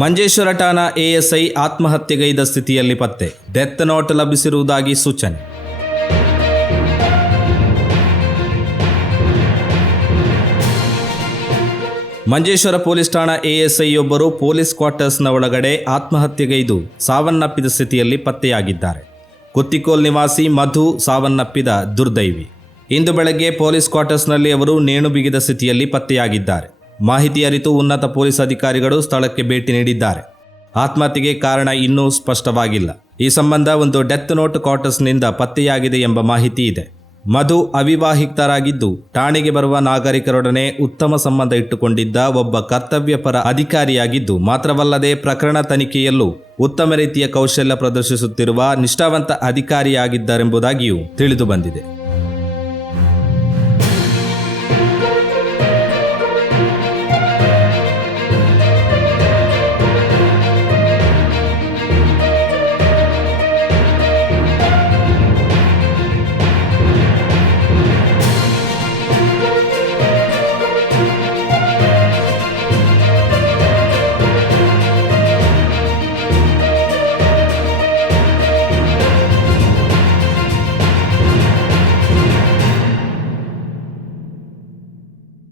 ಮಂಜೇಶ್ವರ ಠಾಣಾ ಎಎಸ್ಐ ಆತ್ಮಹತ್ಯೆಗೈದ ಸ್ಥಿತಿಯಲ್ಲಿ ಪತ್ತೆ. ಡೆತ್ ನೋಟ್ ಲಭಿಸಿರುವುದಾಗಿ ಸೂಚನೆ. ಮಂಜೇಶ್ವರ ಪೊಲೀಸ್ ಠಾಣಾ ಎಎಸ್ಐಯೊಬ್ಬರು ಪೊಲೀಸ್ ಕ್ವಾರ್ಟರ್ಸ್ನ ಒಳಗಡೆ ಆತ್ಮಹತ್ಯೆಗೈದು ಸಾವನ್ನಪ್ಪಿದ ಸ್ಥಿತಿಯಲ್ಲಿ ಪತ್ತೆಯಾಗಿದ್ದಾರೆ. ಕುತ್ತಿಕೋಲ್ ನಿವಾಸಿ ಮಧು ಸಾವನ್ನಪ್ಪಿದ ದುರ್ದೈವಿ. ಇಂದು ಬೆಳಗ್ಗೆ ಪೊಲೀಸ್ ಕ್ವಾರ್ಟರ್ಸ್ನಲ್ಲಿ ಅವರು ನೇಣು ಬಿಗಿದ ಸ್ಥಿತಿಯಲ್ಲಿ ಪತ್ತೆಯಾಗಿದ್ದಾರೆ. ಮಾಹಿತಿ ಅರಿತು ಉನ್ನತ ಪೊಲೀಸ್ ಅಧಿಕಾರಿಗಳು ಸ್ಥಳಕ್ಕೆ ಭೇಟಿ ನೀಡಿದ್ದಾರೆ. ಆತ್ಮಹತ್ಯೆಗೆ ಕಾರಣ ಇನ್ನೂ ಸ್ಪಷ್ಟವಾಗಿಲ್ಲ. ಈ ಸಂಬಂಧ ಒಂದು ಡೆತ್ ನೋಟ್ ಕ್ವಾರ್ಟರ್ಸ್ನಿಂದ ಪತ್ತೆಯಾಗಿದೆ ಎಂಬ ಮಾಹಿತಿ ಇದೆ. ಮಧು ಅವಿವಾಹಿತರಾಗಿದ್ದು ಠಾಣೆಗೆ ಬರುವ ನಾಗರಿಕರೊಡನೆ ಉತ್ತಮ ಸಂಬಂಧ ಇಟ್ಟುಕೊಂಡಿದ್ದ ಒಬ್ಬ ಕರ್ತವ್ಯಪರ ಅಧಿಕಾರಿಯಾಗಿದ್ದು ಮಾತ್ರವಲ್ಲದೆ ಪ್ರಕರಣ ತನಿಖೆಯಲ್ಲೂ ಉತ್ತಮ ರೀತಿಯ ಕೌಶಲ್ಯ ಪ್ರದರ್ಶಿಸುತ್ತಿರುವ ನಿಷ್ಠಾವಂತ ಅಧಿಕಾರಿಯಾಗಿದ್ದಾರೆಂಬುದಾಗಿಯೂ ತಿಳಿದು ಬಂದಿದೆ.